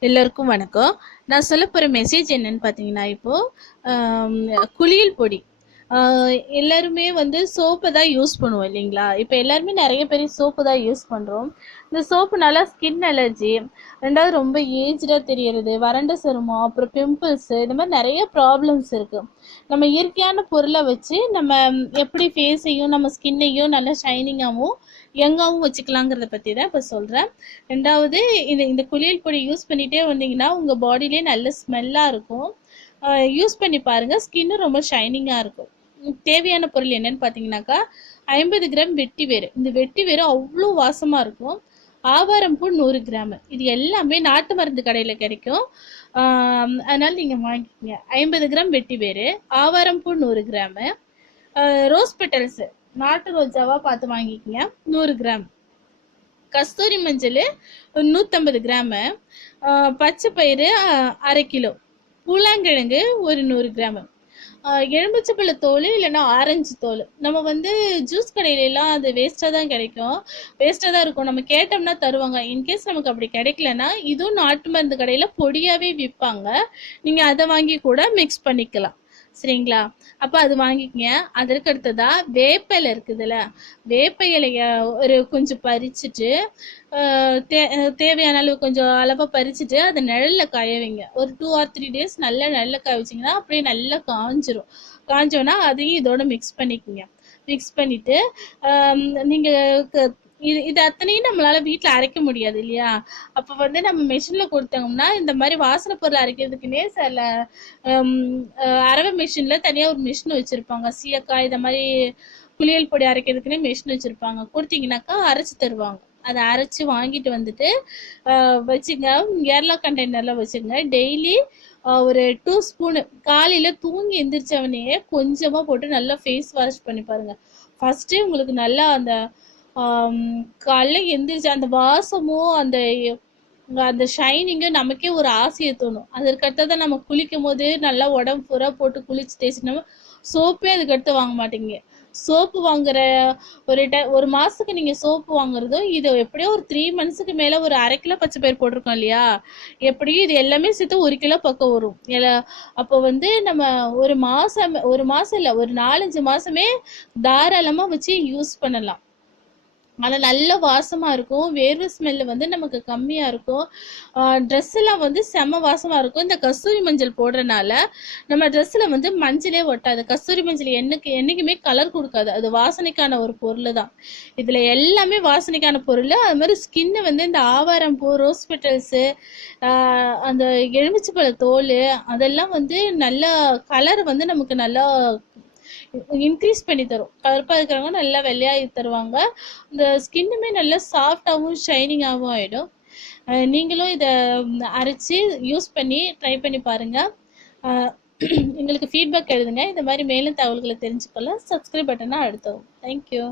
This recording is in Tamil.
எல்லோருக்கும் வணக்கம். நான் சொல்ல போகிற மெசேஜ் என்னன்னு பார்த்தீங்கன்னா இப்போது குளியல் பொடி. எல்லாருமே வந்து சோப்பை தான் யூஸ் பண்ணுவோம் இல்லைங்களா? இப்போ எல்லாருமே நிறைய பேர் சோப்பு தான் யூஸ் பண்ணுறோம் இந்த சோப்புனால ஸ்கின் அலர்ஜி ரெண்டாவது ரொம்ப ஏஜ்டாக தெரியறது வறண்ட சருமம் அப்புறம் பிம்பிள்ஸு இந்த மாதிரி நிறைய ப்ராப்ளம்ஸ் இருக்குது நம்ம இயற்கையான பொருளை வச்சு நம்ம எப்படி ஃபேஸையும் நம்ம ஸ்கின்னையும் நல்லா ஷைனிங்காகவும் யங்காகவும் வச்சுக்கலாங்கிறத பற்றி தான் இப்போ சொல்கிறேன் ரெண்டாவது இந்த இந்த குளியல் பொடி யூஸ் பண்ணிகிட்டே வந்தீங்கன்னா உங்கள் பாடியிலே நல்ல ஸ்மெல்லாக இருக்கும். யூஸ் பண்ணி பாருங்கள் ஸ்கின்னும் ரொம்ப ஷைனிங்காக இருக்கும். தேவையான பொருள் என்னன்னு பார்த்தீங்கன்னாக்கா ஐம்பது கிராம் வெட்டி வேறு இந்த வெட்டி வேறு அவ்வளோ வாசமாக இருக்கும். ஆவாரம்பூ நூறு கிராம். இது எல்லாமே நாட்டு மருந்து கடையில் கிடைக்கும். அதனால் அதனால நீங்கள் வாங்கிக்கோங்க. ஐம்பது கிராம் வெட்டி வேறு ஆவாரம்பூ நூறு கிராமு. ரோஸ் பெட்டல்ஸு நாட்டு ரோஜாவாக பார்த்து வாங்கிக்கோங்க. நூறு கிராம். கஸ்தூரி மஞ்சள் நூற்றம்பது கிராமு. பச்சை பயிறு அரை கிலோ. பூலாங்கிழங்கு ஒரு நூறு கிராமு. எலுமிச்சப்பழ தோல் இல்லைன்னா ஆரஞ்சு தோல். நம்ம வந்து ஜூஸ் கடையில எல்லாம் அது வேஸ்ட்டாக தான் கிடைக்கும். வேஸ்ட்டாக தான் இருக்கும். நம்ம கேட்டோம்னா தருவாங்க. இன்கேஸ் நமக்கு அப்படி கிடைக்கலன்னா இதுவும் நாட்டு மருந்து கடையில் பொடியாகவே விற்பாங்க நீங்கள் அதை வாங்கி கூட மிக்ஸ் பண்ணிக்கலாம். சரிங்களா? அப்போ அது வாங்கிக்கங்க. அதற்கு அடுத்ததா வேப்ப இருக்குதுல்ல வேப்ப இலைய ஒரு கொஞ்சம் பறிச்சுட்டு தே- தேவையான அளவு கொஞ்சம் அளவாக பறிச்சுட்டு அதை நிழல்ல காய வைங்க. ஒரு டூ ஆர் த்ரீ டேஸ் நல்லா நிழல்ல காய வச்சிங்கன்னா அப்படியே நல்லா காஞ்சிரும். காஞ்சோன்னா அதையும் இதோட மிக்ஸ் பண்ணிக்கோங்க. மிக்ஸ் பண்ணிட்டு நீங்கள் நீங்க க- இது இது அத்தனையும் நம்மளால வீட்டில் அரைக்க முடியாது இல்லையா? அப்போ வந்து நம்ம மிஷினில் கொடுத்தோம்னா இந்த மாதிரி வாசனை பொருள் அரைக்கிறதுக்குன்னே சில ஹம், அரவை மிஷினில் தனியாக ஒரு மிஷின் வச்சுருப்பாங்க. சீயக்காய் இந்த மாதிரி குளியல் பொடி அரைக்கிறதுக்குன்னே மிஷின் வச்சுருப்பாங்க. கொடுத்தீங்கன்னாக்கா அரைச்சி தருவாங்க. அதை அரைச்சி வாங்கிட்டு வந்துட்டு வச்சுங்க. கேரளா கண்டெய்னரில் வச்சுங்க. டெய்லி ஒரு டூ ஸ்பூனு காலையில் தூங்கி எந்திரிச்சவனே கொஞ்சமாக போட்டு நல்லா ஃபேஸ் வாஷ் பண்ணி பாருங்க. ஃபஸ்ட்டு உங்களுக்கு நல்லா அந்த காலைல எந்திரிச்சு அந்த வாசமும் அந்த அந்த ஷைனிங்கும் நமக்கே ஒரு ஆசையை தோணும். அதற்கடுத்ததான் நம்ம குளிக்கும் போது நல்லா உடம்பு பூரா போட்டு குளிச்சு தேய்ச்சிட்டோம் சோப்பே அதுக்கடுத்து வாங்க மாட்டீங்க. சோப்பு வாங்குற ஒரு டை ஒரு மாசத்துக்கு நீங்க சோப்பு வாங்குறதும் இது எப்படியோ ஒரு த்ரீ மந்த்ஸுக்கு மேல ஒரு அரை கிலோ பச்சை பயிர் போட்டிருக்கோம் இல்லையா? எப்படியும் இது எல்லாமே சேர்த்து ஒரு கிலோ பக்கம் வரும். அப்போ வந்து நம்ம ஒரு மாசம் ஒரு மாசம் இல்ல ஒரு நாலஞ்சு மாசமே தாராளமா வச்சு யூஸ் பண்ணலாம். ஆனால் நல்ல வாசமாக இருக்கும். வேர்வை ஸ்மெல்லு வந்து நமக்கு கம்மியாக இருக்கும். ட்ரெஸ் எல்லாம் வந்து செம வாசமாக இருக்கும். இந்த கஸ்தூரி மஞ்சள் போடுறனால நம்ம ட்ரெஸ்ஸில் வந்து மஞ்சளே ஒட்டாது. கஸ்தூரி மஞ்சள் என்னைக்கு என்றைக்குமே கலர் கொடுக்காது. அது வாசனைக்கான ஒரு பொருள் தான் இதில் எல்லாமே வாசனைக்கான பொருள். அது மாதிரி ஸ்கின்னு வந்து இந்த ஆவாரம் பூ ரோஸ் பெட்டல்ஸு அந்த எலுமிச்சைப்பழ தோல் அதெல்லாம் வந்து நல்ல கலர் வந்து நமக்கு நல்லா இன்க்ரீஸ் பண்ணி தரும். கருப்பாக இருக்கிறவங்க நல்லா வெள்ளையாகி தருவாங்க. இந்த ஸ்கின்னுமே நல்லா சாஃப்டாகவும் ஷைனிங்காகவும் ஆகிடும் நீங்களும் இதை அரைச்சி யூஸ் பண்ணி ட்ரை பண்ணி பாருங்கள் எங்களுக்கு ஃபீட்பேக் எழுதுங்க. இந்த மாதிரி மேலும் தகவல்களை தெரிஞ்சுக்கொள்ள சப்ஸ்கிரைப் பட்டனை அழுத்தவும். தேங்க்யூ